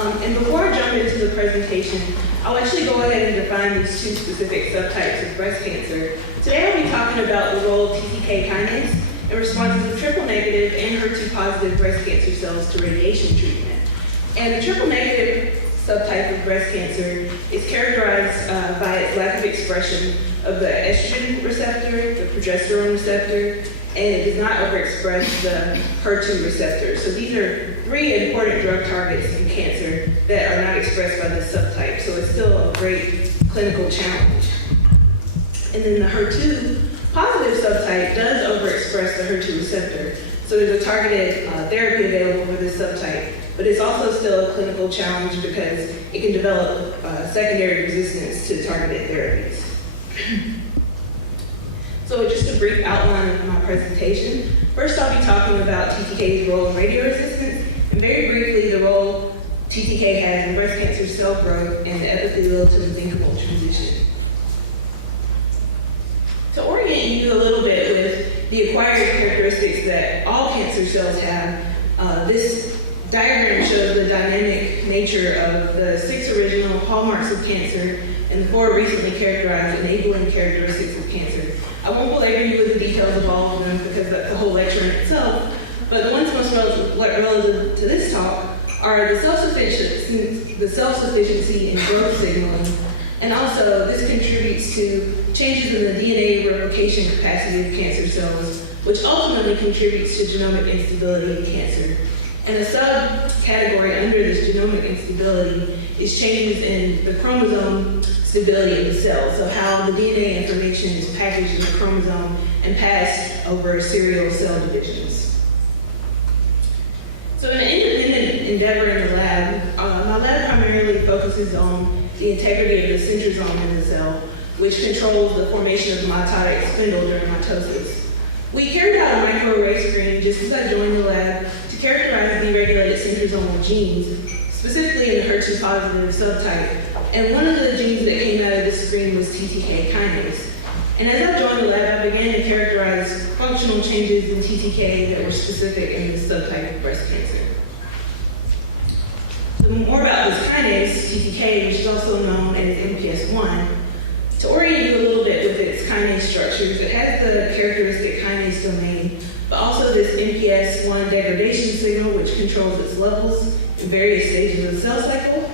And before I jump into the presentation, I'll actually go ahead and define these two specific subtypes of breast cancer. Today I'll be talking about the role of TTK kinase in responses of triple negative and HER2 positive breast cancer cells to radiation treatment. And the triple negative subtype of breast cancer is characterized by its lack of expression of the estrogen receptor, the progesterone receptor, and it does not overexpress the HER2 receptor. So these are three important drug targets in cancer that are not expressed by this subtype. So it's still a great clinical challenge. And then the HER2 positive subtype does overexpress the HER2 receptor. So there's a targeted therapy available for this subtype, but it's also still a clinical challenge because it can develop secondary resistance to targeted therapies. So just a brief outline of my presentation. First, I'll be talking about TTK's role in radioresistance, and very briefly, the role TTK has in breast cancer cell growth and the epithelial to mesenchymal transition. To orient you a little bit with the acquired characteristics that all cancer cells have, this diagram shows the dynamic nature of the 6 original hallmarks of cancer and the 4 recently characterized enabling characteristics of cancer. I won't belabor you with the details of all of them because that's a whole lecture in itself, but the ones most relative to this talk are the self-sufficiency and growth signaling, and also this contributes to changes in the DNA replication capacity of cancer cells, which ultimately contributes to genomic instability in cancer. And a subcategory under this genomic instability is changes in the chromosome stability of the cell, so how the DNA information is packaged in the chromosome and passed over serial cell divisions. So in an independent endeavor in the lab, my lab primarily focuses on the integrity of the centrosome in the cell, which controls the formation of the mitotic spindle during mitosis. We carried out a microarray screen just as I joined the lab to characterize the regulated centrosomal genes, specifically in the HER2 positive subtype. And one of the genes that came out of this screen was TTK kinase. And as I joined the lab, I began to characterize functional changes in TTK that were specific in this subtype of breast cancer. So more about this kinase, TTK, which is also known as MPS1. To orient you a little bit with its kinase structures, it has the characteristic kinase domain, but also this MPS1 degradation signal, which controls its levels in various stages of the cell cycle,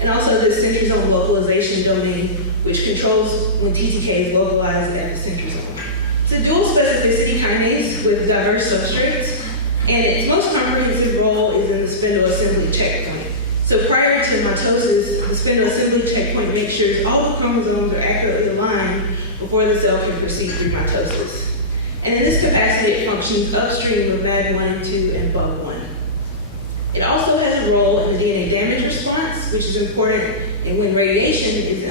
and also this centrosome localization domain, which controls when TTK is localized at the centrosome. It's a dual specificity kinase with diverse substrates, and its most comprehensive role is in the spindle assembly checkpoint. So prior to mitosis, the spindle assembly checkpoint makes sure all the chromosomes are accurately aligned before the cell can proceed through mitosis. And in this capacity, it functions upstream of MAG1 and 2 and BUG1. It also has a role in the DNA damage response, which is important when radiation is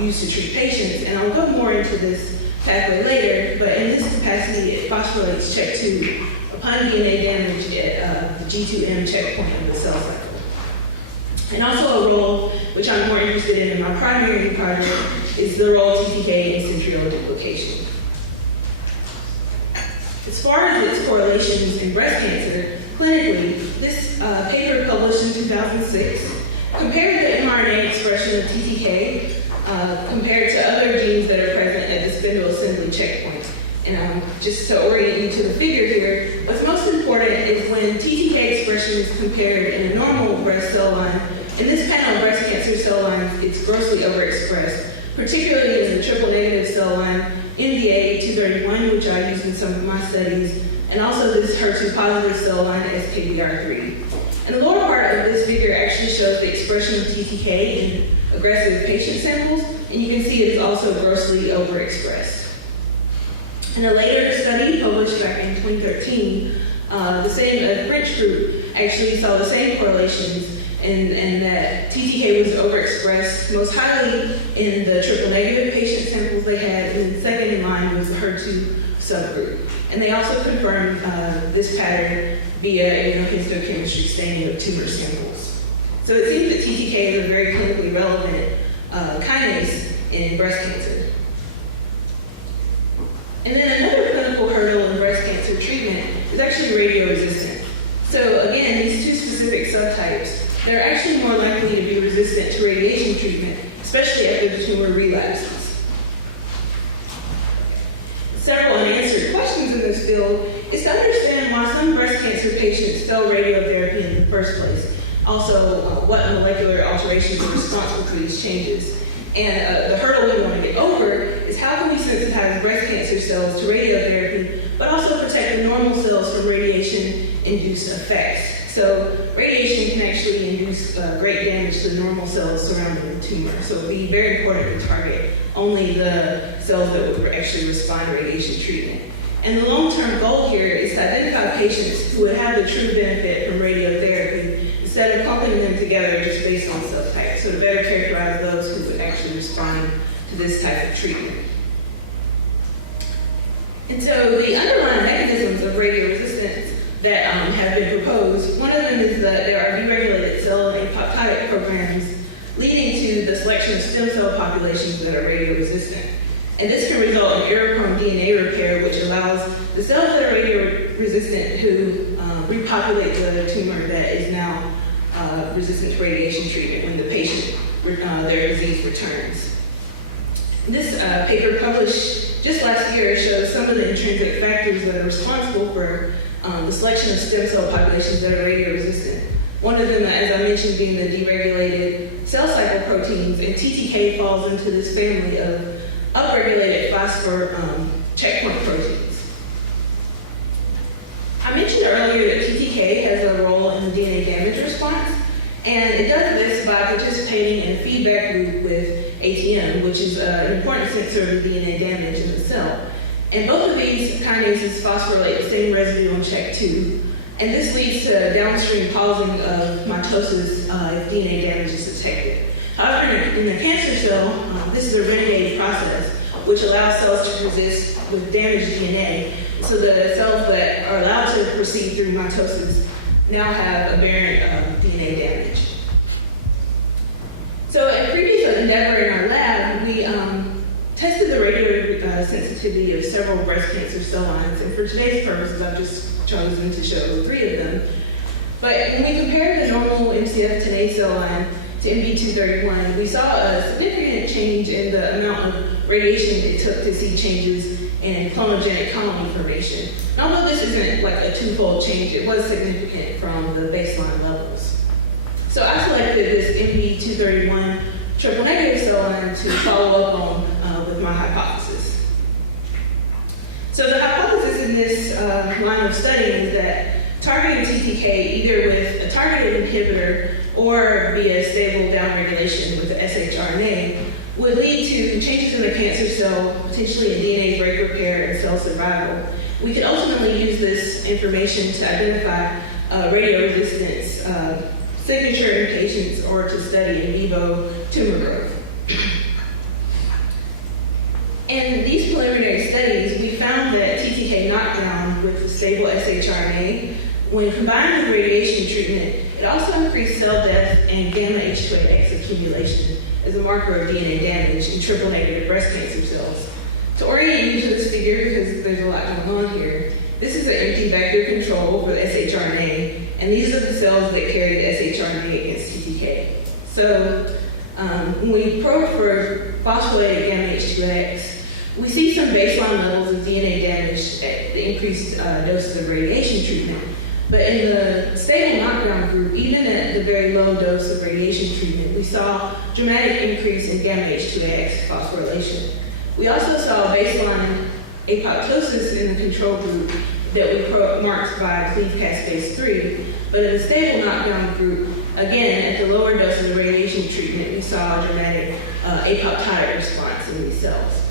used to treat patients. And I'll go more into this pathway later, but in this capacity, it phosphorylates CHEK2 upon DNA damage at the G2M checkpoint of the cell cycle. And also a role, which I'm more interested in my primary project, is the role of TTK in centriole duplication. As far as its correlations in breast cancer, clinically, this paper published in 2006 compared the mRNA expression of TTK compared to other genes that are present at the spindle assembly checkpoint. And just to orient you to the figure here, what's most important is when TTK expression is compared in a normal breast cell line. In this panel of breast cancer cell lines, it's grossly overexpressed, particularly in the triple negative cell line, MDA231, which I used in some of my studies, and also this HER2 positive cell line, SKBR3. And the lower part of this figure actually shows the expression of TTK in aggressive patient samples, and you can see it is also grossly overexpressed. In a later study published back in 2013, the same French group actually saw the same correlations and that TTK was overexpressed most highly in the triple negative patient samples they had, and then second in line was the HER2 subgroup. And they also confirmed this pattern via immunohistochemistry staining of tumor samples. So it seems that TTK is a very clinically relevant kinase in breast cancer. And then another clinical hurdle in breast cancer treatment is actually radioresistance. So again, these two specific subtypes they're actually more likely to be resistant to radiation treatment, especially after the tumor relapses. Several unanswered questions in this field is to understand why some breast cancer patients fail radiotherapy in the first place. Also, what molecular alterations are responsible for these changes. And the hurdle we want to get over is how can we sensitize breast cancer cells to radiotherapy, but also protect the normal cells from radiation-induced effects. So radiation can actually induce great damage to the normal cells surrounding the tumor. So it would be very important to target only the cells that would actually respond to radiation treatment. And the long-term goal here is to identify patients who would have the true benefit from radiotherapy instead of clumping them together just based on cell type. So to better characterize those who would actually respond to this type of treatment. And so the underlying mechanisms of radioresistance that have been proposed, one of them is that there are deregulated cell and apoptotic programs leading to the selection of stem cell populations that are radioresistant. And this can result in error-prone DNA repair, which allows the cells that are radioresistant who repopulate the tumor that is now resistant to radiation treatment when the patient, their disease returns. This paper published just last year shows some of the intrinsic factors that are responsible for the selection of stem cell populations that are radioresistant. One of them, as I mentioned, being the deregulated cell cycle proteins, and TTK falls into this family of upregulated phosphor checkpoint proteins. I mentioned earlier that TTK has a role in the DNA damage response, and it does this by participating in a feedback loop with ATM, which is an important sensor of the DNA damage in the cell. And both of these kinases phosphorylate the same residue on CHEK2, and this leads to downstream pausing of mitosis if DNA damage is detected. However, in the cancer cell, this is a renegade process, which allows cells to resist with damaged DNA. So the cells that are allowed to proceed through mitosis now have aberrant DNA damage. So in a previous endeavor in our lab, we tested the radio sensitivity of several breast cancer cell lines, and for today's purposes, I've just chosen to show 3 of them. But when we compared the normal MCF10A cell line to m2ts, we saw a significant change in the amount of radiation it took to see changes in clonogenic colony formation. And although this isn't like a twofold change, it was significant from the baseline levels. So I selected this m2ts triple negative cell line to follow up on with my hypothesis. So the hypothesis in this line of studying is that targeting TTK either with a targeted inhibitor or via stable downregulation with the shRNA would lead to changes in the cancer cell, potentially in DNA break repair and cell survival. We could ultimately use this information to identify radioresistance signature in patients or to study in vivo tumor growth. In these preliminary studies, we found that TTK knockdown with the stable shRNA, when combined with radiation treatment, it also increased cell death and gamma H2AX accumulation as a marker of DNA damage in triple-negative breast cancer cells. To orient you to this figure, because there's a lot going on here, this is an empty vector control for the shRNA, and these are the cells that carry the shRNA against TTK. So when we probe for phosphorylated gamma H2AX, we see some baseline levels of DNA damage at the increased doses of radiation treatment. But in the stable knockdown group, even at the very low dose of radiation treatment, we saw dramatic increase in gamma H2AX phosphorylation. We also saw baseline apoptosis in the control group that we marked by cleave caspase 3. But in the stable knockdown group, again, at the lower doses of radiation treatment, we saw a dramatic apoptotic response in these cells.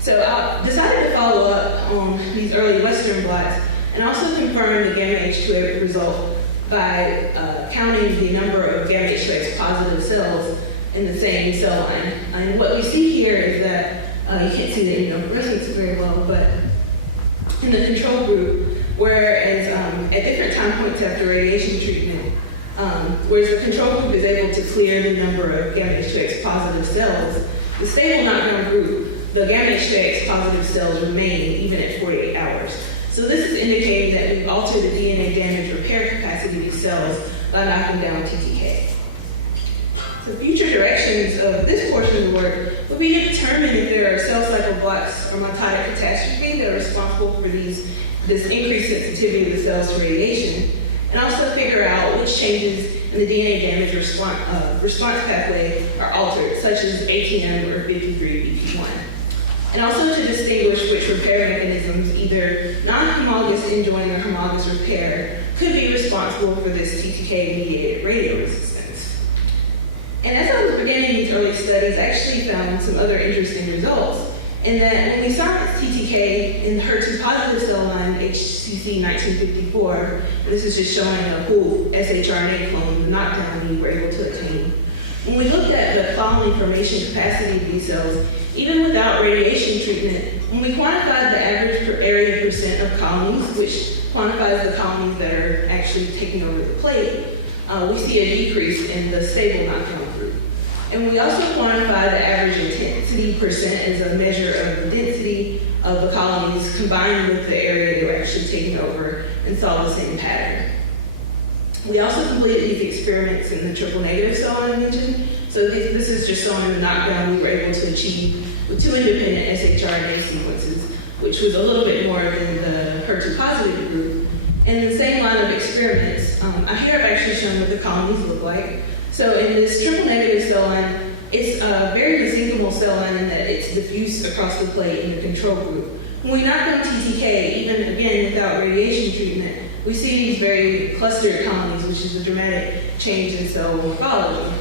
So I decided to follow up on these early Western blots and also confirm the gamma H2AX result by counting the number of gamma H2AX positive cells in the same cell line. And what we see here is that, you can't see the immunofluorescence very well, but in the control group, whereas at different time points after radiation treatment, whereas the control group is able to clear the number of gamma H2AX positive cells, the stable knockdown group, the gamma H2AX positive cells remain even at 48 hours. So this is indicating that we've altered the DNA damage repair capacity of these cells by knocking down TTK. So future directions of this portion of the work would be to determine if there are cell cycle blocks or mitotic catastrophe that are responsible for this increased sensitivity of the cells to radiation, and also figure out which changes in the DNA damage response pathway are altered, such as ATM or 53BP1. And also to distinguish which repair mechanisms, either non-homologous indjoining or homologous repair, could be responsible for this TTK-mediated radio resistance. And as I was beginning these early studies, I actually found some other interesting results, in that when we silenced TTK in the HER2-positive cell line HCC 1954, this is just showing a whole shRNA clone, the knockdown we were able to attain. When we looked at the following formation capacity of these cells, even without radiation treatment, when we quantified the average per area percent of colonies, which quantifies the colonies that are actually taking over the plate, we see a decrease in the stable knockdown group. And we also quantify the average intensity percent as a measure of the density of the colonies combined with the area they're actually taking over, and saw the same pattern. We also completed these experiments in the triple negative cell line I mentioned. So this is just showing the knockdown we were able to achieve with 2 independent shRNA sequences, which was a little bit more than the HER2 positive group. And the same line of experiments, here I've actually shown what the colonies look like. So in this triple negative cell line, it's a very mesenchymal cell line in that it's diffuse across the plate in the control group. When we knock down TTK, even again without radiation treatment, we see these very clustered colonies, which is a dramatic change in cell morphology.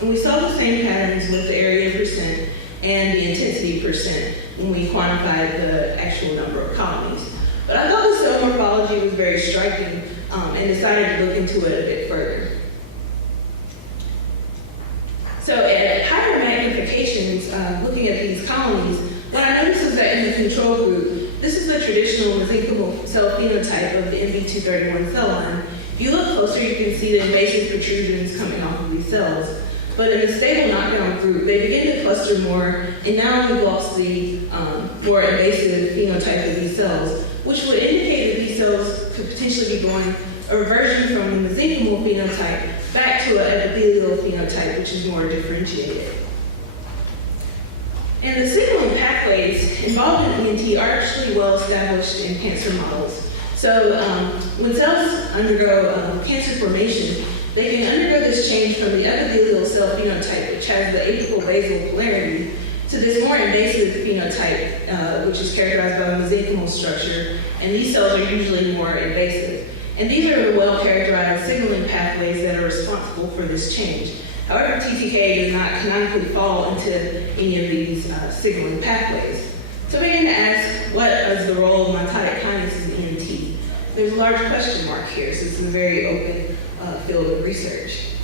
And we saw the same patterns with the area percent and the intensity percent when we quantified the actual number of colonies. But I thought the cell morphology was very striking and decided to look into it a bit further. So at higher magnifications, looking at these colonies, what I noticed is that in the control group, this is the traditional mesenchymal cell phenotype of the m2ts cell line. If you look closer, you can see the invasive protrusions coming off of these cells. But in the stable knockdown group, they begin to cluster more, and now we've lost the more invasive phenotype of these cells, which would indicate that these cells could potentially be going a reversion from the mesenchymal phenotype back to an epithelial phenotype, which is more differentiated. And the signaling pathways involved in ENT are actually well established in cancer models. So when cells undergo cancer formation, they can undergo this change from the epithelial cell phenotype, which has the apical basal polarity, to this more invasive phenotype, which is characterized by a mesenchymal structure, and these cells are usually more invasive. And these are the well-characterized signaling pathways that are responsible for this change. However, TTK does not canonically fall into any of these signaling pathways. So we begin to ask, what is the role of mitotic kinases in ENT? There's a large question mark here, so it's a very open field of research.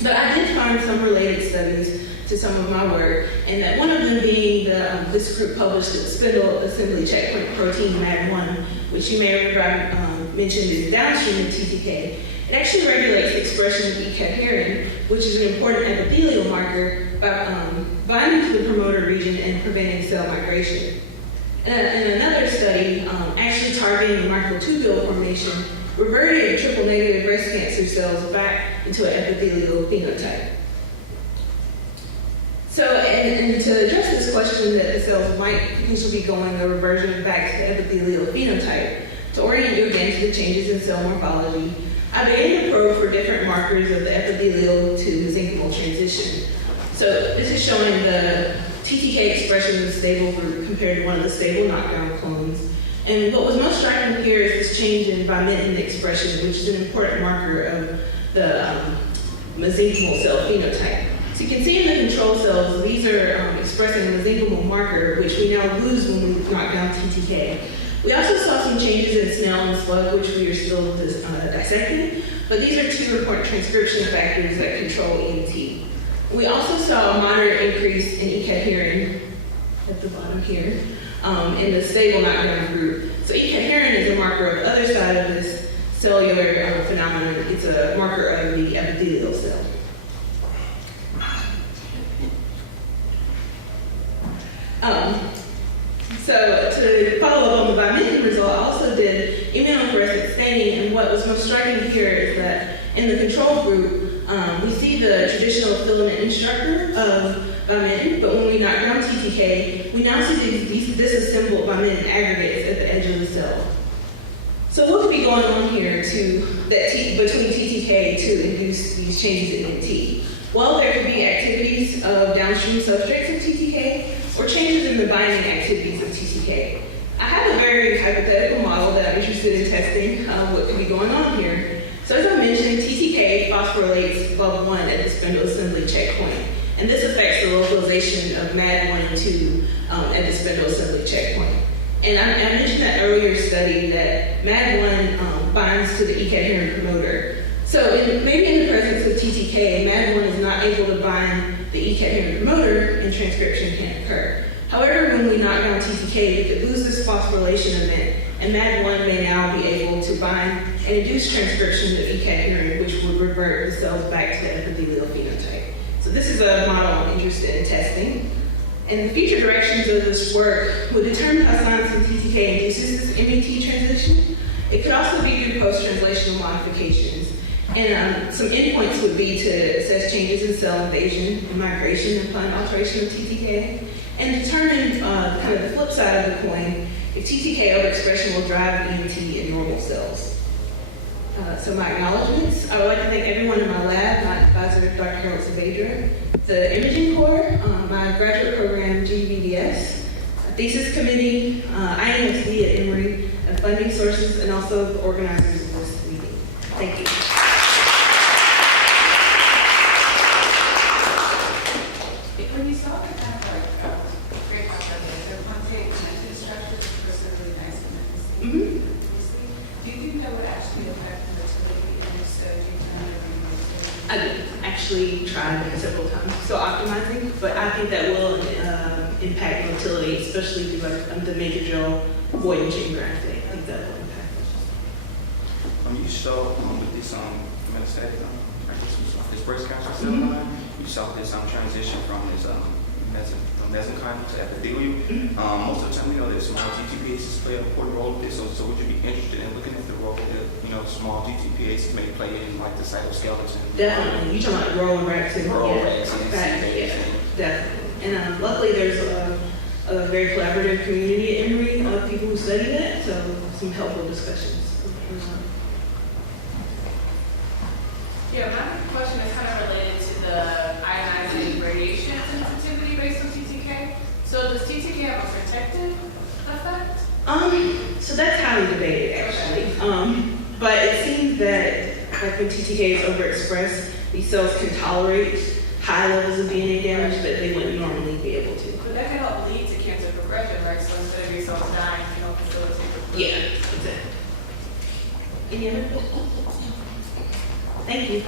But I did find some related studies to some of my work, and that one of them being this group published the spindle assembly checkpoint protein MAD1, which you may remember I mentioned is downstream of TTK. It actually regulates the expression of E-cadherin, which is an important epithelial marker by binding to the promoter region and preventing cell migration. And another study, actually targeting the microtubule formation, reverted triple-negative breast cancer cells back into an epithelial phenotype. So, and to address this question that the cells might potentially be going a reversion back to the epithelial phenotype, to orient you again to the changes in cell morphology, I began to probe for different markers of the epithelial to mesenchymal transition. So this is showing the TTK expression of the stable group compared to one of the stable knockdown clones. And what was most striking here is this change in vimentin expression, which is an important marker of the mesenchymal cell phenotype. So you can see in the control cells, these are expressing a mesenchymal marker, which we now lose when we knock down TTK. We also saw some changes in Snell and Slug, which we are still dissecting, but these are two important transcription factors that control ENT. We also saw a moderate increase in E-cadherin at the bottom here in the stable knockdown group. So E-cadherin is a marker of the other side of this cellular phenomenon. It's a marker of the epithelial cell. So to follow up on the vimentin result, I also did immunofluorescent staining, and what was most striking here is that in the control group, we see the traditional filament instructor of Bamin, but when we knock down TTK, we now see these disassembled Bamin aggregates at the edge of the cell. So what could be going on here between TTK to induce these changes in MT? Well, there could be activities of downstream substrates of TTK or changes in the binding activities of TTK. I have a very hypothetical model that I'm interested in testing what could be going on here. So as I mentioned, TTK phosphorylates BUB1 at the spindle assembly checkpoint. And this affects the localization of MAD1 and 2 at the spindle assembly checkpoint. And I mentioned that earlier study that MAD1 binds to the E-cadherin promoter. So maybe in the presence of TTK, MAD1 is not able to bind the E-cadherin promoter and transcription can occur. However, when we knock down TTK, we could lose this phosphorylation event, and MAD1 may now be able to bind and induce transcription of E-cadherin, which would revert the cells back to the epithelial phenotype. So this is a model I'm interested in testing. And the future directions of this work would determine how science and TTK induces this MET transition. It could also be due to post-translational modifications. And some endpoints would be to assess changes in cell invasion and migration upon alteration of TTK, and determine kind of the flip side of the coin, if TTK overexpression will drive EMT in normal cells. So my acknowledgements. I would like to thank everyone in my lab, my advisor, Dr. Harold Saavedra, the Imaging Corps, my graduate program, m2ts, thesis committee, IMSD at Emory, and funding sources, and also the organizers of this meeting. Thank you. When you saw the kind of great concept, the quantitative connected structures was really nice and interesting. Do you think that would actually affect the motility and if so, do you plan on bringing motility? I actually tried it several times, so optimizing, but I think that will impact motility, especially through the major jaw void and chain grafting. I think that will impact it. When you saw with this metastatic this breast cancer cell line, you saw this transition from this mesenchymal to epithelial. Most of the time, we know that small GTPases play an important role with this. So would you be interested in looking at the role that small GTPases may play in like the cytoskeleton? Definitely. You're talking about roll racks and yeah, definitely. And luckily, there's a very collaborative community at Emory of people who study that, so some helpful discussions. Yeah, my question is kind of related to the ionizing radiation sensitivity based on TTK. So does TTK have a protective effect? So that's highly debated actually. But it seems that like when TTK is overexpressed, these cells can tolerate high levels of DNA damage, but they wouldn't normally be able to. But that can help lead to cancer progression, right? So instead of your cells dying, facilitate progression. Yeah, exactly. Any other questions? Thank you.